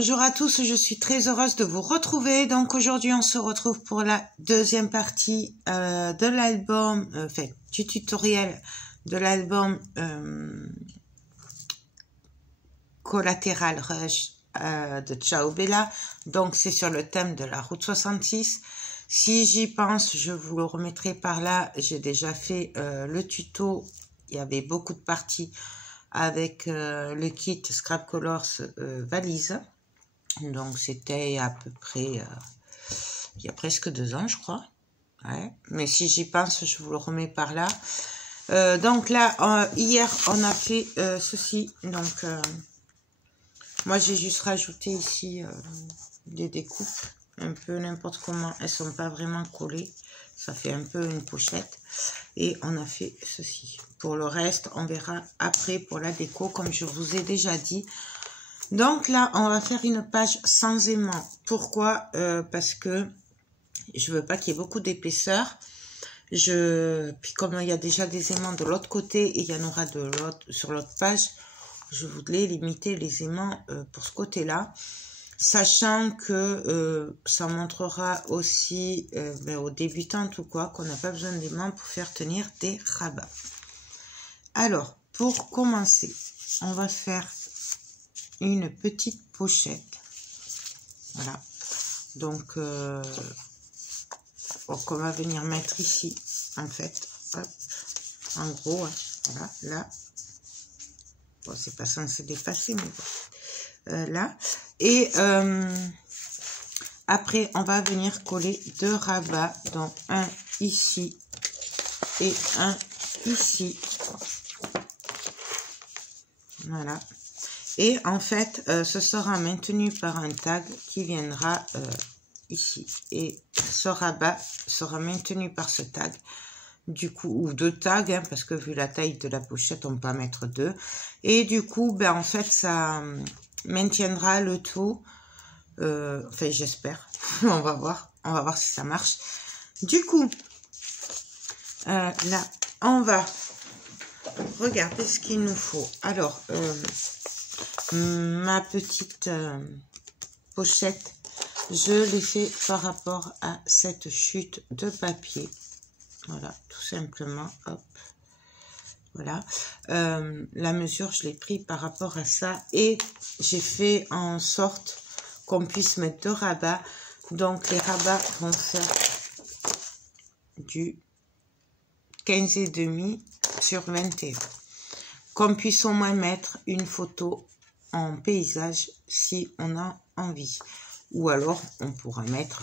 Bonjour à tous, je suis très heureuse de vous retrouver. Donc aujourd'hui on se retrouve pour la deuxième partie de l'album, du tutoriel de l'album Collateral Rush de Ciao Bella. Donc c'est sur le thème de la route 66. Si j'y pense, je vous le remettrai par là. J'ai déjà fait le tuto, il y avait beaucoup de parties avec le kit Scrap Colors valise. Donc c'était à peu près il y a presque 2 ans je crois. Ouais. Mais si j'y pense, je vous le remets par là. Donc là, hier on a fait ceci. Donc moi j'ai juste rajouté ici des découpes. Un peu n'importe comment. Elles sont pas vraiment collées. Ça fait un peu une pochette. Et on a fait ceci. Pour le reste, on verra après pour la déco, comme je vous ai déjà dit. Donc là, on va faire une page sans aimant. Pourquoi? Parce que je veux pas qu'il y ait beaucoup d'épaisseur. Puis comme il y a déjà des aimants de l'autre côté et il y en aura sur l'autre page, je voulais limiter les aimants pour ce côté-là. Sachant que ça montrera aussi aux débutantes ou quoi qu'on n'a pas besoin d'aimants pour faire tenir des rabats. Alors, pour commencer, on va faire une petite pochette. Voilà. Donc, qu'on va venir mettre ici, en fait. Hop. En gros, hein, voilà, là. Bon, c'est pas censé dépasser, mais bon. Là. Et après, on va venir coller 2 rabats, donc un ici et un ici. Voilà. Et en fait, ce sera maintenu par un tag qui viendra ici. Et ce rabat sera maintenu par ce tag. Du coup, ou 2 tags, hein, parce que vu la taille de la pochette, on peut en mettre 2. Et du coup, ben, en fait, ça maintiendra le tout. Enfin, j'espère. On va voir si ça marche. Du coup, là, on va regarder ce qu'il nous faut. Alors, ma petite pochette, je l'ai fait par rapport à cette chute de papier. Voilà, tout simplement. Hop. Voilà. La mesure, je l'ai pris par rapport à ça. Et j'ai fait en sorte qu'on puisse mettre 2 rabats. Donc, les rabats vont faire du 15,5 sur 21. Qu'on puisse au moins mettre une photo en paysage si on a envie. Ou alors, on pourra mettre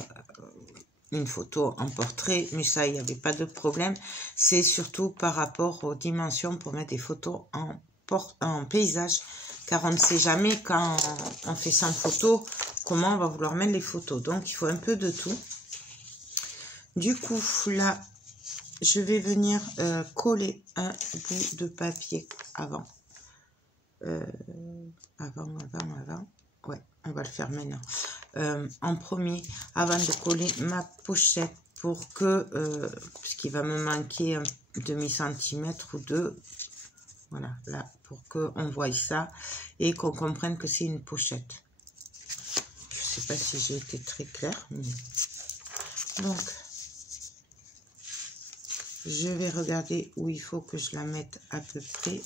une photo en portrait, mais ça, il n'y avait pas de problème. C'est surtout par rapport aux dimensions pour mettre des photos en paysage, car on ne sait jamais quand on fait 100 photos, comment on va vouloir mettre les photos. Donc, il faut un peu de tout. Du coup, là, je vais venir coller un bout de papier avant. Avant. Ouais, on va le faire maintenant. En premier, avant de coller ma pochette pour que, puisqu'il va me manquer un demi-centimètre ou 2, voilà, là, pour qu'on voie ça et qu'on comprenne que c'est une pochette. Je sais pas si j'ai été très claire. Mais... Donc, je vais regarder où il faut que je la mette à peu près.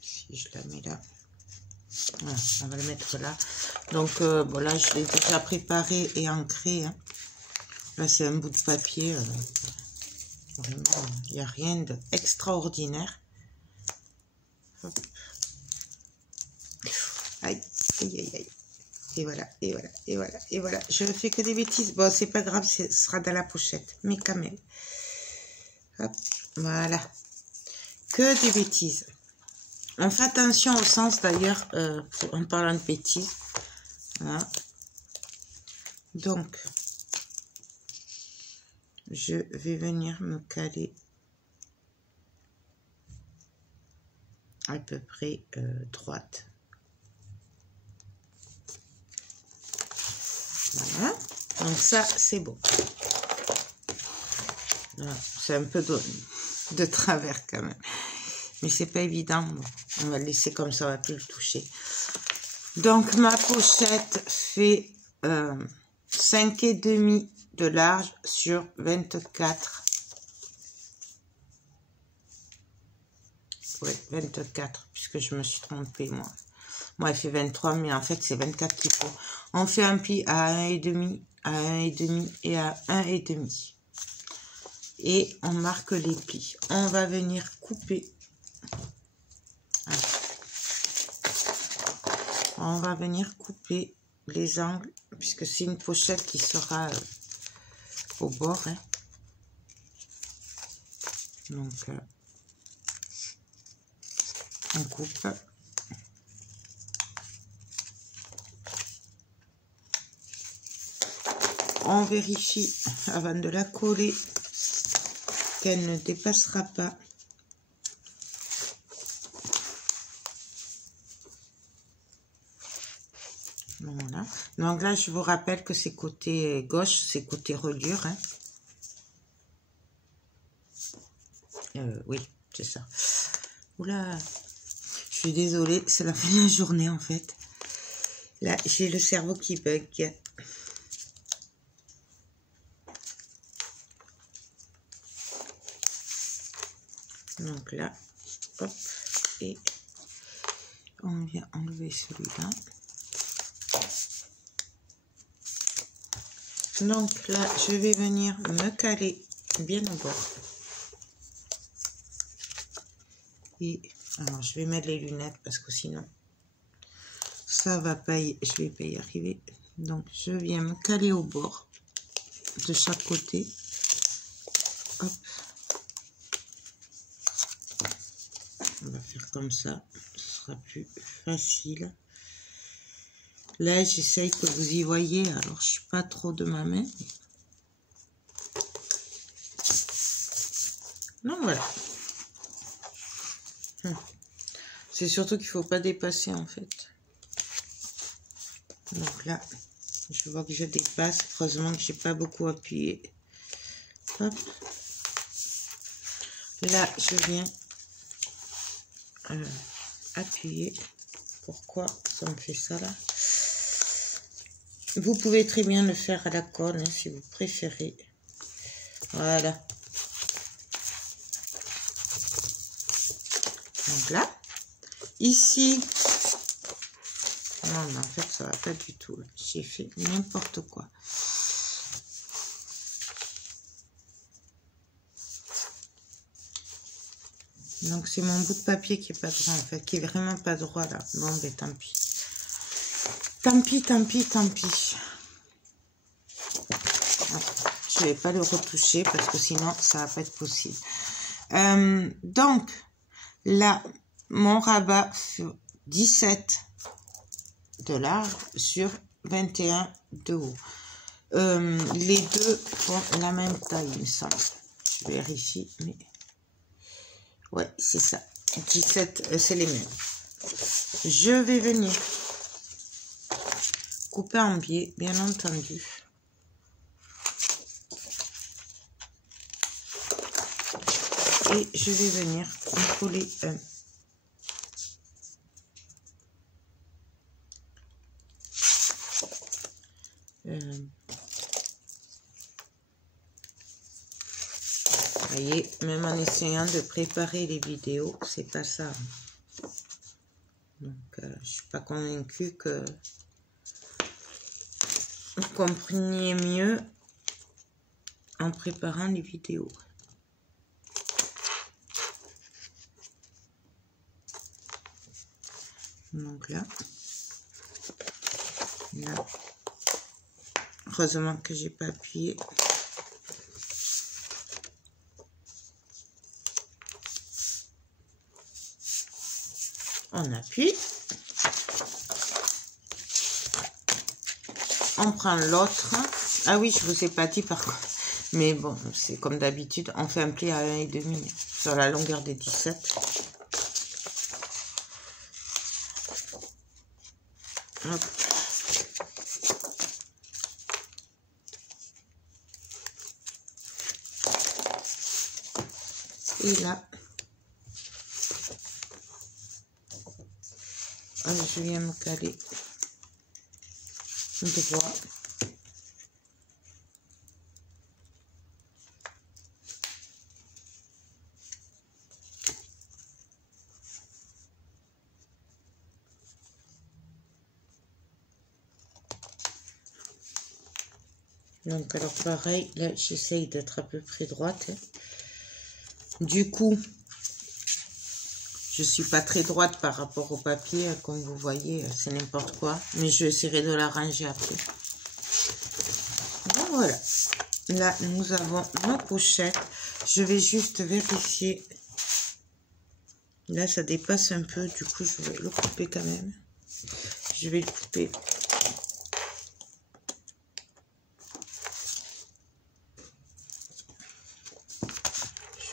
Si je la mets là. Voilà, on va le mettre là. Donc, bon, là, je l'ai déjà préparé et ancré. Hein. Là, c'est un bout de papier. Vraiment, il n'y a rien d'extraordinaire. Aïe, aïe, aïe, aïe. Et voilà, et voilà, et voilà, et voilà. Je ne fais que des bêtises. Bon, c'est pas grave, ce sera dans la pochette. Mais quand même. Hop, voilà. Que des bêtises. On fait attention au sens d'ailleurs en parlant de bêtises. Voilà. Donc, je vais venir me caler à peu près droite. Voilà. Donc ça, c'est bon. Voilà. C'est un peu de travers quand même. mais c'est pas évident. Bon, on va le laisser comme ça, on va plus le toucher. Donc ma pochette fait 5,5 de large sur 24. Oui, 24, puisque je me suis trompée, moi. Moi, elle fait 23, mais en fait, c'est 24 qu'il faut. On fait un pli à 1,5, à 1,5 et à 1,5. Et on marque les plis. On va venir couper. On va venir couper les angles, puisque c'est une pochette qui sera au bord. Hein. Donc, on coupe. On vérifie avant de la coller qu'elle ne dépassera pas. Voilà. Donc là, je vous rappelle que c'est côté gauche, c'est côté reliure. Hein. Oui, c'est ça. Oula, je suis désolée, c'est la fin de la journée en fait. Là, j'ai le cerveau qui bug. Donc là, hop, et on vient enlever celui-là. Donc là, je vais venir me caler bien au bord. Et alors, je vais mettre les lunettes parce que sinon, ça va pas je vais pas y arriver. Donc, je viens me caler au bord de chaque côté. Hop. On va faire comme ça, ce sera plus facile. Là, j'essaye que vous y voyez, alors je suis pas trop de ma main. Non, voilà. C'est surtout qu'il faut pas dépasser en fait. Donc là, je vois que je dépasse. Heureusement que j'ai pas beaucoup appuyé. Hop. Là, je viens appuyer. Pourquoi ça me fait ça là? Vous pouvez très bien le faire à la colle hein, si vous préférez. Voilà. Donc là, ici, non mais en fait ça va pas du tout. J'ai fait n'importe quoi. Donc c'est mon bout de papier qui est pas droit en fait, qui est vraiment pas droit là. Bon ben tant pis. Tant pis, tant pis, tant pis. Je vais pas le retoucher parce que sinon ça va pas être possible. Donc là, mon rabat fait 17 de large sur 21 de haut. Les deux font la même taille, il me semble. Je vérifie, mais ouais, c'est ça. 17, c'est les mêmes. Je vais venir couper en biais, bien entendu. Et je vais venir coller un. Vous voyez, même en essayant de préparer les vidéos, c'est pas ça. Donc, je suis pas convaincue que vous compreniez mieux en préparant les vidéos. Donc là, heureusement que j'ai pas appuyé. On appuie. On prend l'autre. Ah oui, je vous ai pas dit par contre. Mais bon, c'est comme d'habitude, on fait un pli à 1,5 sur la longueur des 17. Hop. Et là, je viens me caler droit. Donc alors pareil, là j'essaye d'être à peu près droite. Du coup, je suis pas très droite par rapport au papier, comme vous voyez, c'est n'importe quoi. Mais je essaierai de l'arranger après. Donc voilà, là nous avons nos pochettes. Je vais juste vérifier. Là ça dépasse un peu, du coup je vais le couper quand même. Je vais le couper.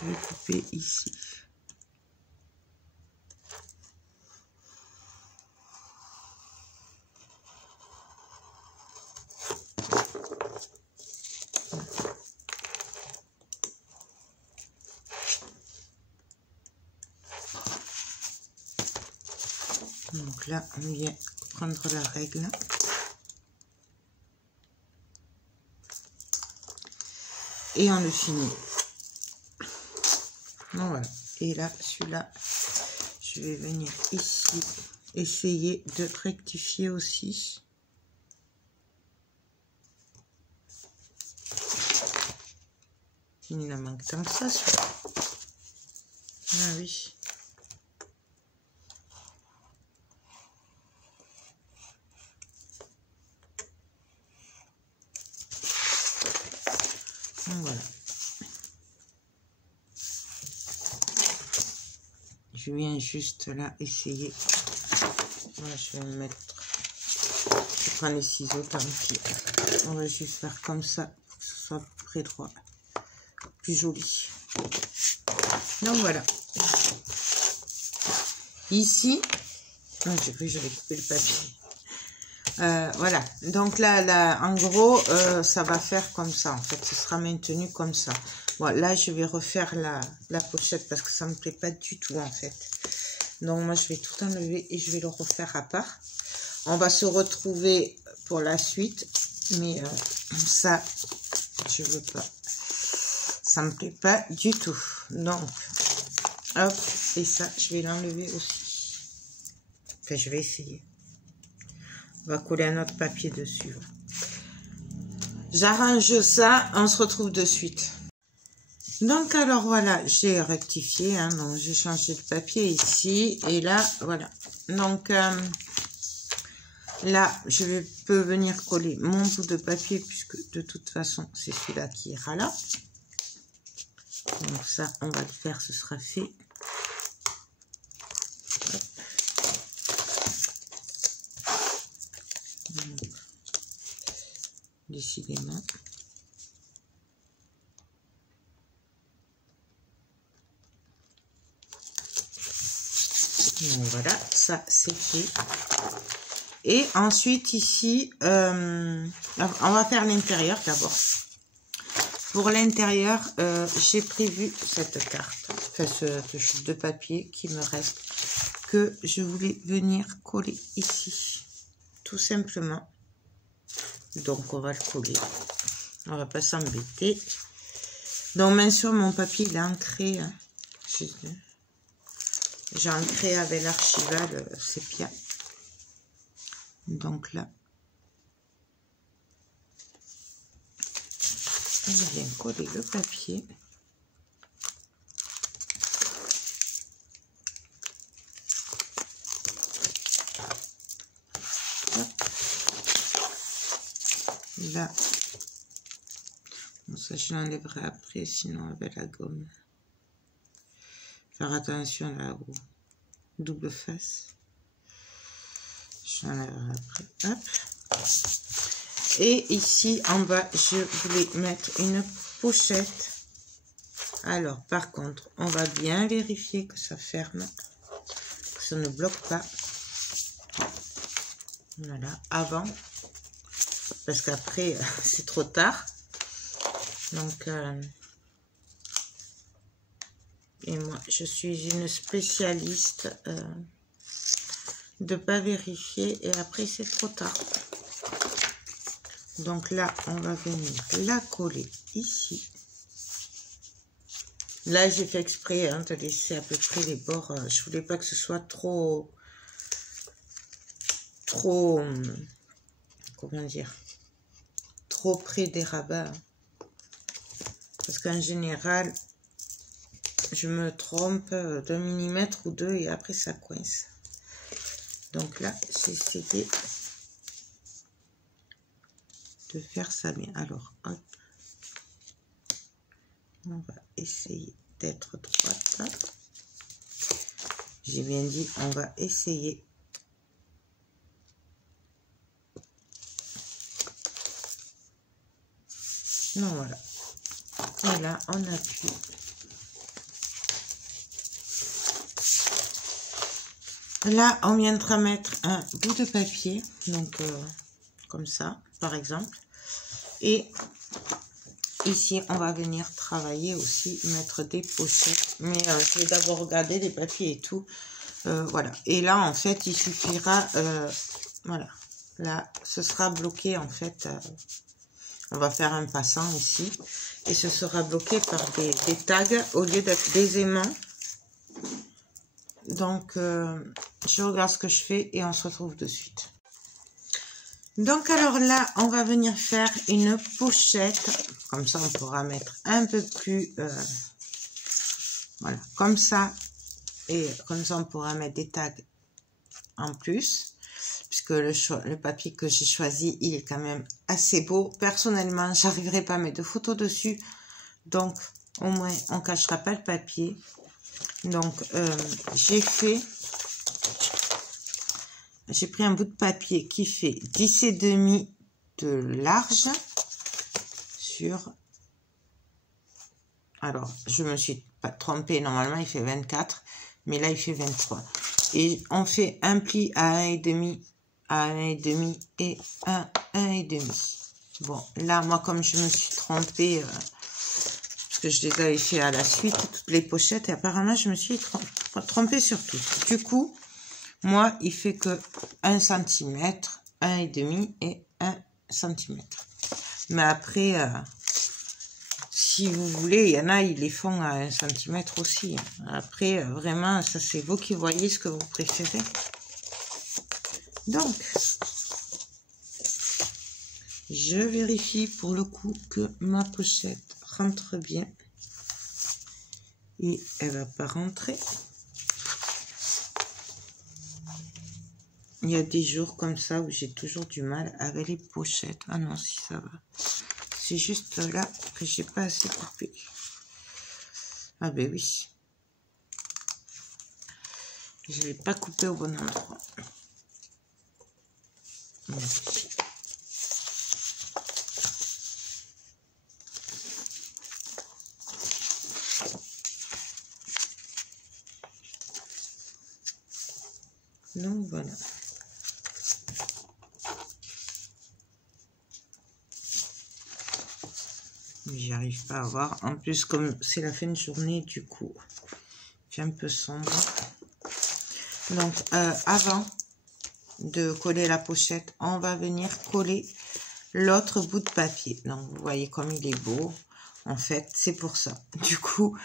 Je vais couper ici. Donc là, on vient prendre la règle. Et on le finit. Donc voilà. Et là, celui-là, je vais venir ici, essayer de rectifier aussi. Il en manque tant que ça, celui-là. Ah oui. Voilà. Je viens juste là essayer. Voilà, je vais me mettre. Je prends les ciseaux, tant pis. On va juste faire comme ça pour que ce soit près droit. Plus joli. Donc voilà. Ici, j'ai cru que j'avais coupé le papier. Voilà, donc là, en gros, ça va faire comme ça, en fait, ce sera maintenu comme ça. Bon, là, je vais refaire la pochette parce que ça me plaît pas du tout, en fait. Donc, moi, je vais tout enlever et je vais le refaire à part. On va se retrouver pour la suite, mais ça, je veux pas. Ça me plaît pas du tout. Donc, hop, et ça, je vais l'enlever aussi. Enfin, je vais essayer. On va coller un autre papier dessus. J'arrange ça, on se retrouve de suite. Donc alors voilà, j'ai rectifié, hein, donc j'ai changé de papier ici, et là, voilà. Donc là, je peux venir coller mon bout de papier, puisque de toute façon, c'est celui-là qui ira là. Donc ça, on va le faire, ce sera fait. Décidément. Donc voilà, ça c'est fait. Et ensuite ici, on va faire l'intérieur d'abord. Pour l'intérieur, j'ai prévu cette carte, enfin ce chute de papier qui me reste, que je voulais venir coller ici, tout simplement. Donc on va le coller, on va pas s'embêter. Donc bien sûr mon papier il est ancré, hein. J'ai ancré avec l'archival sépia. Donc là, on vient coller le papier. Hop. Là, bon, ça je l'enlèverai après, sinon avec la gomme. Faire attention à la double face. Je l'enlèverai après. Hop. Et ici en bas, je voulais mettre une pochette. Alors, par contre, on va bien vérifier que ça ferme, que ça ne bloque pas. Voilà, avant, parce qu'après, c'est trop tard. Donc, et moi, je suis une spécialiste de pas vérifier et après c'est trop tard. Donc là, on va venir la coller ici. Là, j'ai fait exprès hein, de laisser à peu près les bords. Je voulais pas que ce soit trop, comment dire, trop près des rabats. Parce qu'en général, je me trompe d'un millimètre ou deux et après ça coince. Donc là, j'ai essayé de faire ça bien. Alors, hop. On va essayer d'être droite. J'ai bien dit, on va essayer. Non, voilà. Et là, on appuie. Là, on viendra mettre un bout de papier. Donc, comme ça, par exemple. Et ici, on va venir travailler aussi, mettre des pochettes. Mais je vais d'abord regarder les papiers et tout. Voilà. Et là, en fait, il suffira... voilà. Là, ce sera bloqué, en fait. On va faire un passant ici. Et ce sera bloqué par des tags au lieu d'être des aimants. Donc, je regarde ce que je fais et on se retrouve de suite. Donc, alors là, on va venir faire une pochette. Comme ça, on pourra mettre un peu plus... voilà, comme ça. Et comme ça, on pourra mettre des tags en plus. Puisque le papier que j'ai choisi, il est quand même assez beau. Personnellement, j'arriverai pas à mettre de photos dessus. Donc, au moins, on ne cachera pas le papier. Donc, j'ai pris un bout de papier qui fait 10,5 de large sur... Alors, je me suis pas trompée. Normalement, il fait 24. Mais là, il fait 23. Et on fait un pli à 1,5, à 1,5 et un 1,5. Bon, là, moi, comme je me suis trompée... parce que je les avais fait à la suite, toutes les pochettes. Et apparemment, je me suis trompée sur tout. Du coup... Moi, il fait que 1 cm, 1,5 et 1 cm. Mais après, si vous voulez, il y en a, ils les font à 1 cm aussi. Après, vraiment, ça c'est vous qui voyez ce que vous préférez. Donc, je vérifie pour le coup que ma pochette rentre bien. Et elle va pas rentrer. Il y a des jours comme ça où j'ai toujours du mal avec les pochettes. Ah non, si ça va. C'est juste là que j'ai pas assez coupé. Ah ben oui. Je l'ai pas coupé au bon endroit. Donc voilà. J'y arrive pas à voir. En plus, comme c'est la fin de journée, du coup, il fait un peu sombre. Donc, avant de coller la pochette, on va venir coller l'autre bout de papier. Donc, vous voyez comme il est beau. En fait, c'est pour ça. Du coup,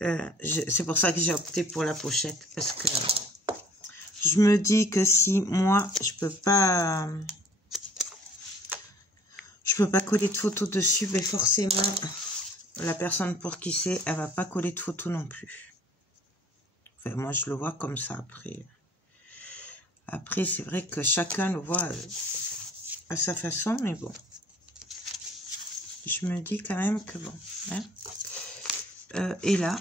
c'est pour ça que j'ai opté pour la pochette. Parce que je me dis que si moi, je peux pas coller de photos dessus, mais forcément, la personne pour qui c'est, elle va pas coller de photos non plus. Enfin, moi, je le vois comme ça après. Après, c'est vrai que chacun le voit à sa façon, mais bon. Je me dis quand même que bon. Hein. Et là,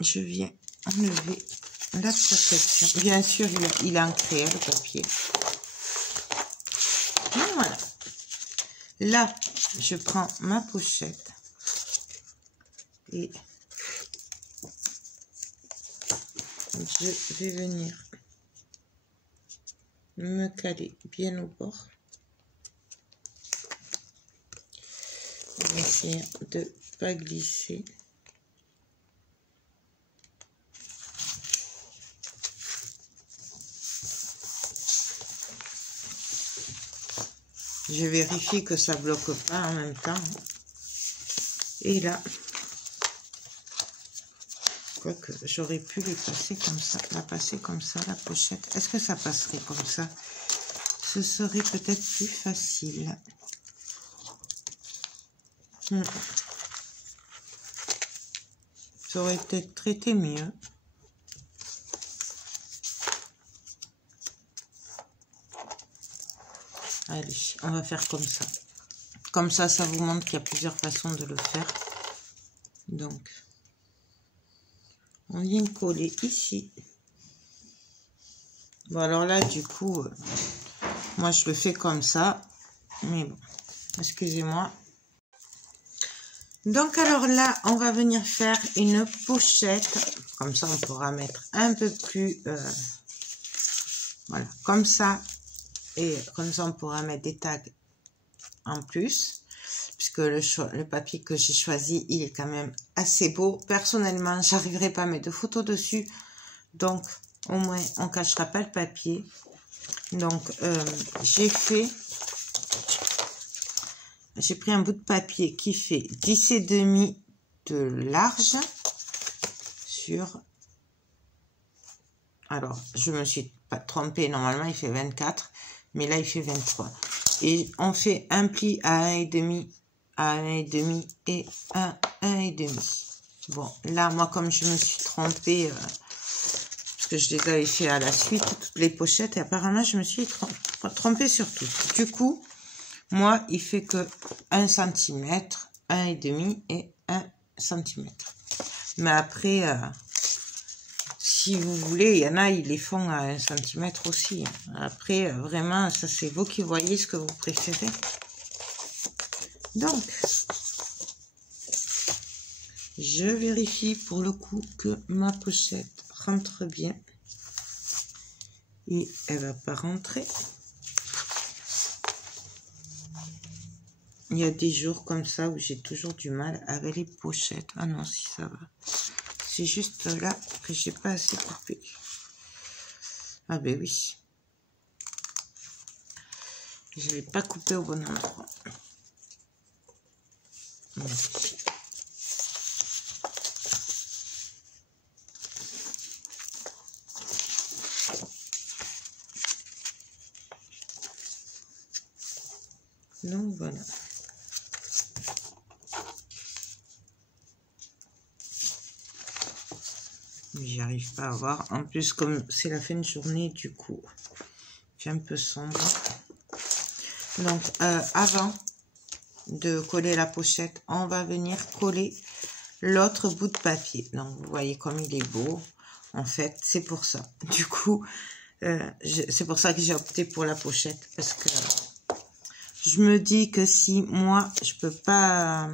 je viens enlever la protection. Bien sûr, il est ancré, le papier. Et voilà. Là, je prends ma pochette et je vais venir me caler bien au bord. On va essayer de ne pas glisser. Je vérifie que ça bloque pas en même temps. Et là, quoique j'aurais pu les passer comme ça, la passer comme ça, la pochette. Est-ce que ça passerait comme ça? Ce serait peut-être plus facile. Ça aurait peut-être traité mieux. Allez, on va faire comme ça. Comme ça, ça vous montre qu'il y a plusieurs façons de le faire. Donc, on vient coller ici. Bon, alors là, du coup, moi, je le fais comme ça. Mais bon, excusez-moi. Donc, alors là, on va venir faire une pochette. Comme ça, on pourra mettre un peu plus... voilà, comme ça. Et comme ça, on pourra mettre des tags en plus. Puisque le papier que j'ai choisi, il est quand même assez beau. Personnellement, j'arriverai pas à mettre de photos dessus. Donc, au moins, on cachera pas le papier. Donc, j'ai pris un bout de papier qui fait 10,5 de large sur... Alors, je me suis pas trompée. Normalement, il fait 24. Mais là, il fait 23. Et on fait un pli à 1,5, à 1,5 et 1,5. Bon, là, moi, comme je me suis trompée, parce que je les avais fait à la suite, toutes les pochettes, et apparemment, je me suis trompée sur tout. Du coup, moi, il fait que 1 cm, 1,5 et 1 cm. Mais après, si vous voulez, il y en a, ils les font à 1 cm aussi. Après, vraiment, ça c'est vous qui voyez ce que vous préférez. Donc, je vérifie pour le coup que ma pochette rentre bien. Et elle va pas rentrer. Il y a des jours comme ça où j'ai toujours du mal avec les pochettes. Ah non, si ça va. C'est juste là que j'ai pas assez coupé. Ah ben oui. Je l'ai pas coupé au bon endroit. Merci. Donc voilà. J'y arrive pas à voir. En plus, comme c'est la fin de journée, du coup, il fait un peu sombre. Donc, avant de coller la pochette, on va venir coller l'autre bout de papier. Donc, vous voyez comme il est beau. En fait, c'est pour ça. Du coup, c'est pour ça que j'ai opté pour la pochette. Parce que je me dis que si moi, je peux pas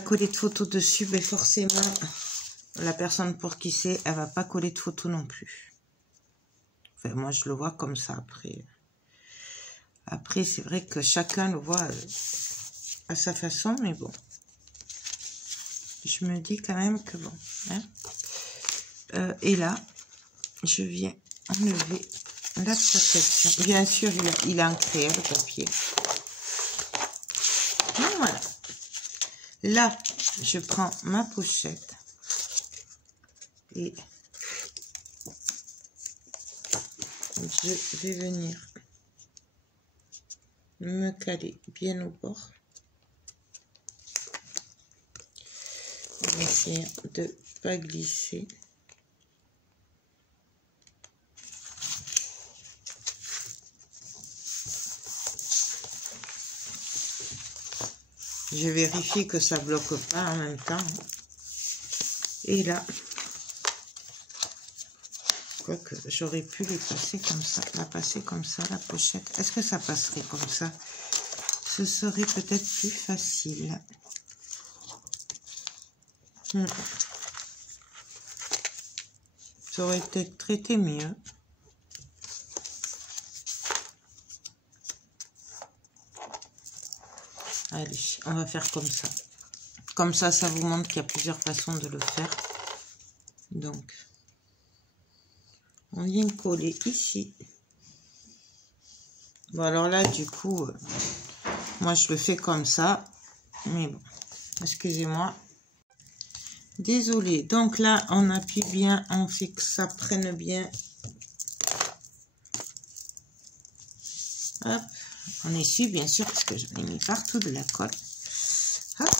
coller de photos dessus, mais forcément, la personne pour qui c'est, elle va pas coller de photos non plus. Enfin, moi, je le vois comme ça après. Après, c'est vrai que chacun le voit à sa façon, mais bon. Je me dis quand même que bon. Hein. Et là, je viens enlever la protection. Bien sûr, il est ancré, le papier. Et voilà. Là, je prends ma pochette et je vais venir me caler bien au bord. On va essayer de ne pas glisser. Je vérifie que ça bloque pas en même temps. Et là, quoique j'aurais pu les passer comme ça, la passer comme ça, la pochette. Est-ce que ça passerait comme ça? Ce serait peut-être plus facile. Ça aurait peut-être traité mieux. Allez, on va faire comme ça. Comme ça, ça vous montre qu'il y a plusieurs façons de le faire. Donc, on vient coller ici. Bon, alors là, du coup, moi, je le fais comme ça. Mais bon, excusez-moi. Désolée. Donc là, on appuie bien, on fait que ça prenne bien. Hop. On essuie, bien sûr, parce que j'en ai mis partout de la colle. Hop.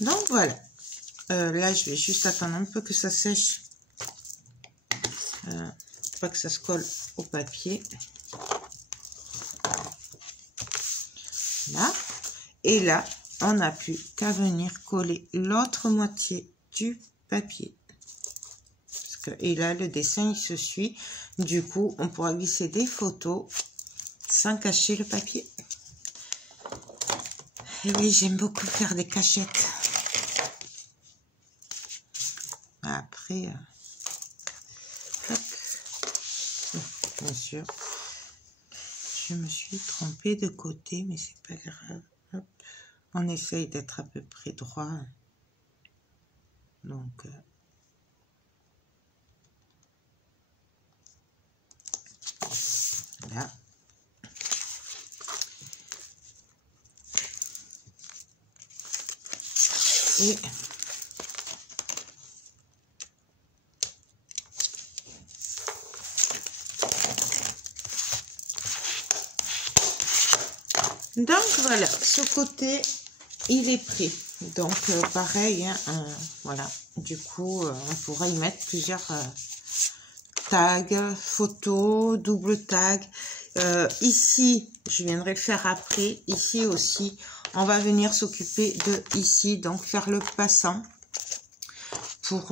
Donc, voilà. Là, je vais juste attendre un peu que ça sèche. Pas que ça se colle au papier. Là. Et là, on n'a plus qu'à venir coller l'autre moitié du papier. Et là, le dessin, il se suit. Du coup, on pourra glisser des photos sans cacher le papier. Et oui, j'aime beaucoup faire des cachettes. Après, hop. Bien sûr, je me suis trompée de côté, mais c'est pas grave. Hop. On essaye d'être à peu près droit. Donc, là. Et donc voilà, ce côté il est prêt. Donc pareil, hein, voilà. Du coup, on pourra y mettre plusieurs tags, photos, double tag. Ici, je viendrai le faire après. Ici aussi, on va venir s'occuper de ici, donc faire le passant pour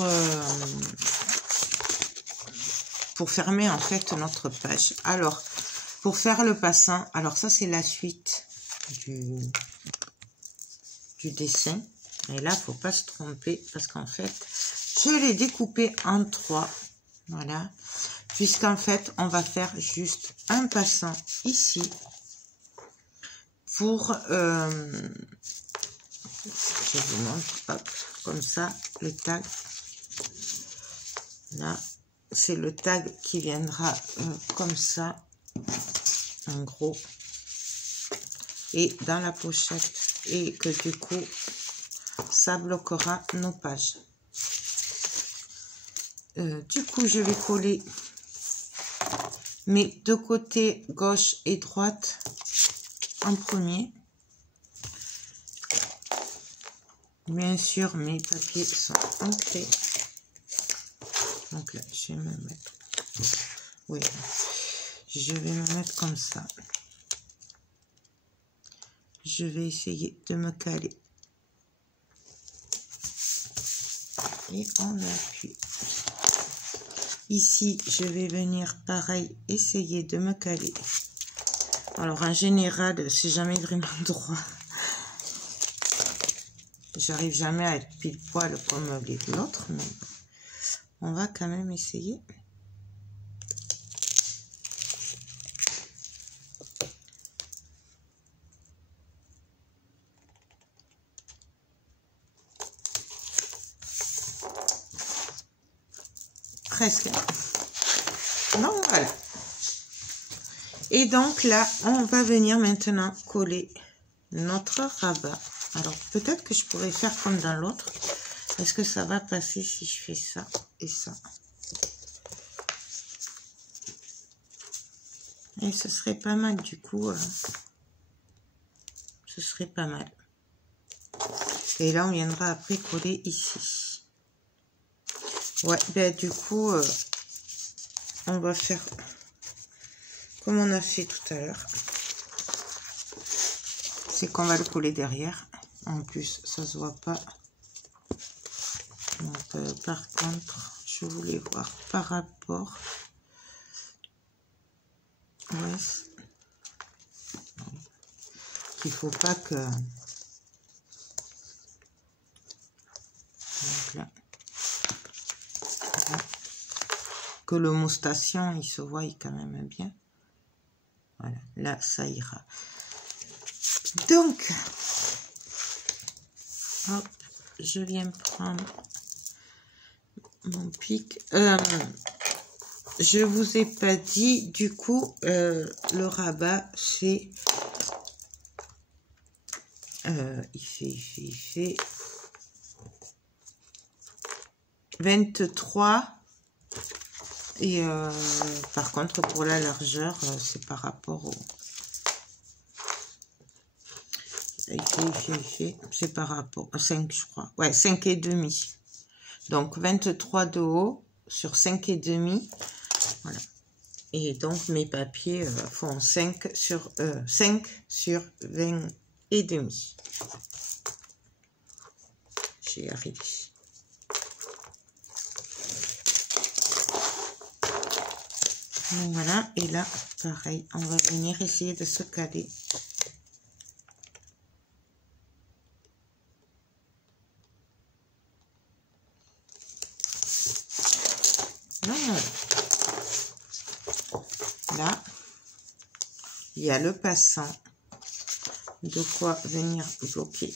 fermer en fait notre page. Alors, pour faire le passant, alors ça c'est la suite du dessin. Et là, faut pas se tromper parce qu'en fait, je l'ai découpé en 3. Voilà. Puisqu'en fait, on va faire juste un passant ici pour... je vous montre, hop, comme ça, le tag. Là, c'est le tag qui viendra comme ça, en gros. Et dans la pochette. Et que du coup, ça bloquera nos pages. Du coup, je vais coller mes deux côtés gauche et droite en premier. Bien sûr, mes papiers sont ancrés. Donc là, je vais me mettre... Oui, je vais me mettre comme ça. Je vais essayer de me caler. Et on appuie. Ici, je vais venir pareil, essayer de me caler. Alors, en général, c'est jamais vraiment droit. J'arrive jamais à être pile poil comme l'autre, mais on va quand même essayer. Presque. Non, voilà. Et donc là, on va venir maintenant coller notre rabat. Alors, peut-être que je pourrais faire comme dans l'autre. Est-ce que ça va passer si je fais ça et ça? Et ce serait pas mal du coup. Ce serait pas mal. Et là, on viendra après coller ici. Ouais, ben du coup, on va faire comme on a fait tout à l'heure. C'est qu'on va le coller derrière. En plus, ça se voit pas. Donc, par contre, je voulais voir par rapport. Ouais. Il faut pas que... Donc là. Que le moustachion, il se voit quand même bien. Voilà, là, ça ira. Donc, hop, je viens prendre mon pic. je vous ai pas dit, du coup, le rabat, c'est... il fait 23. Et par contre, pour la largeur, c'est par rapport au... c'est par rapport à 5, je crois. Ouais, 5,5. Donc, 23 de haut sur 5,5. Voilà. Et donc, mes papiers font 5 sur 20 et demi. J'ai arrivé. Donc voilà, et là, pareil, on va venir essayer de se caler. Voilà. Là, il y a le passant, de quoi venir bloquer.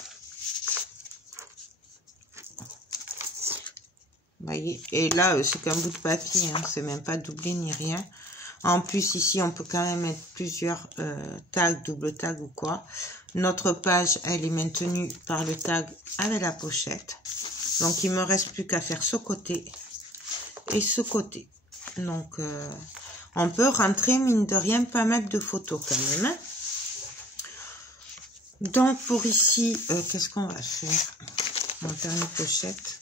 Vous voyez, et là, c'est qu'un bout de papier, hein, c'est même pas doublé ni rien. En plus, ici, on peut quand même mettre plusieurs tags, double tag ou quoi. Notre page, elle est maintenue par le tag avec la pochette. Donc, il me reste plus qu'à faire ce côté et ce côté. Donc, on peut rentrer, mine de rien, pas mal de photos quand même. Hein. Donc, pour ici, qu'est-ce qu'on va faire? On va faire une pochette.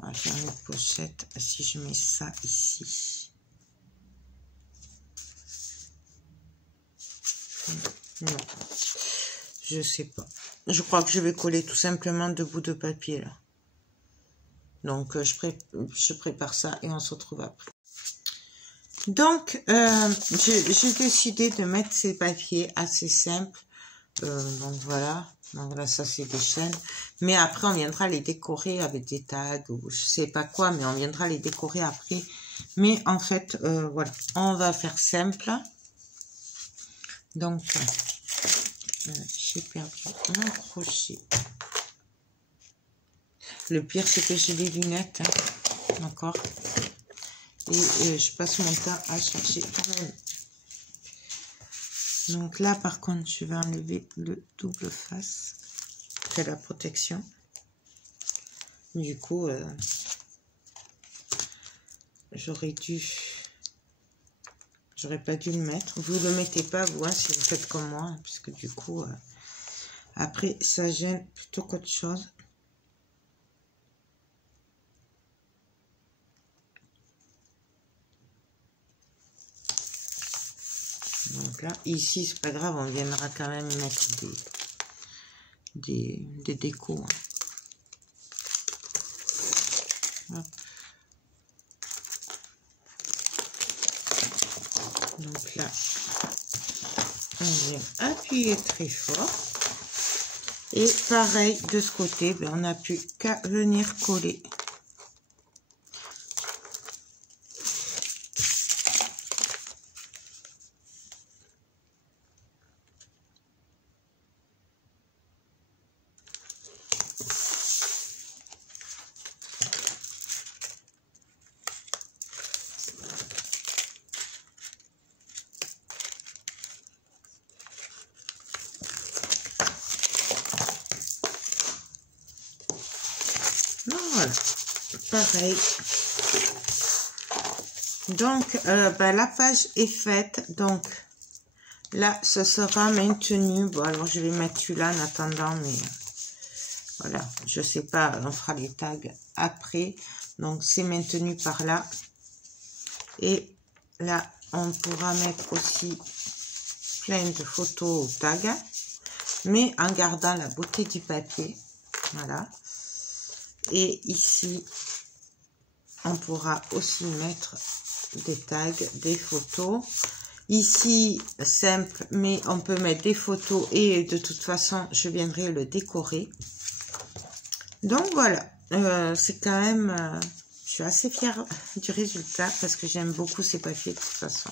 On va faire une pochette si je mets ça ici. Non, je sais pas. Je crois que je vais coller tout simplement 2 bouts de papier là. Donc je prépare ça et on se retrouve après. Donc j'ai décidé de mettre ces papiers assez simples. Donc voilà. Donc là, ça c'est des chaînes. Mais après, on viendra les décorer avec des tags ou je sais pas quoi, mais on viendra les décorer après. Mais en fait, voilà, on va faire simple. Donc, j'ai perdu mon crochet. Le pire, c'est que j'ai les lunettes, hein, d'accord. Et je passe mon temps à chercher quand même. Donc là, par contre, je vais enlever le double face. C'est la protection. Du coup, j'aurais pas dû le mettre. Vous le mettez pas, vous, hein, si vous faites comme moi, hein, puisque du coup, après, ça gêne plutôt qu'autre chose. Donc là, ici, c'est pas grave, on viendra quand même mettre des décos. Hein. Hop. Donc là, on vient appuyer très fort. Et pareil, de ce côté, ben, on n'a plus qu'à venir coller. Voilà, pareil. Donc, la page est faite. Donc, là, ce sera maintenu. Bon, alors, je vais mettre celui-là en attendant, mais voilà, je sais pas, on fera les tags après. Donc, c'est maintenu par là. Et là, on pourra mettre aussi plein de photos au tag, mais en gardant la beauté du papier. Voilà. Et ici, on pourra aussi mettre des tags, des photos. Ici, simple, mais on peut mettre des photos et de toute façon, je viendrai le décorer. Donc voilà, c'est quand même, je suis assez fière du résultat parce que j'aime beaucoup ces papiers de toute façon.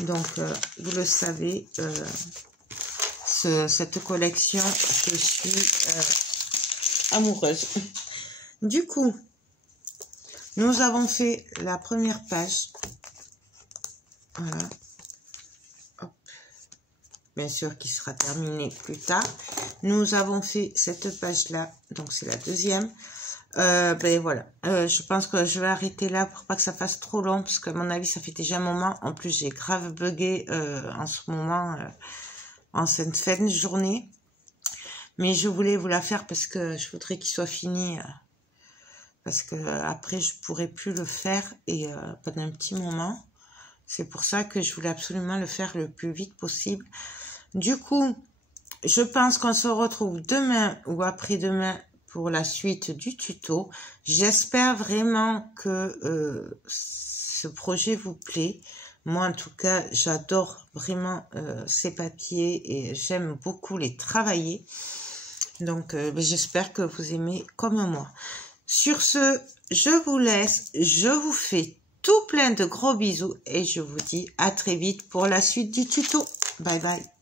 Donc, vous le savez, cette collection, je suis amoureuse. Du coup, nous avons fait la première page. Voilà. Hop. Bien sûr, qui sera terminée plus tard. Nous avons fait cette page-là, donc c'est la deuxième. Ben voilà, je pense que je vais arrêter là pour pas que ça fasse trop long, parce qu'à mon avis, ça fait déjà un moment. En plus, j'ai grave bugué en ce moment, en cette fin de journée. Mais je voulais vous la faire parce que je voudrais qu'il soit fini. Parce que après, je pourrais plus le faire et pendant un petit moment. C'est pour ça que je voulais absolument le faire le plus vite possible. Du coup, je pense qu'on se retrouve demain ou après-demain pour la suite du tuto. J'espère vraiment que ce projet vous plaît. Moi, en tout cas, j'adore vraiment ces papiers et j'aime beaucoup les travailler. Donc, j'espère que vous aimez comme moi. Sur ce, je vous laisse. Je vous fais tout plein de gros bisous et je vous dis à très vite pour la suite du tuto. Bye bye.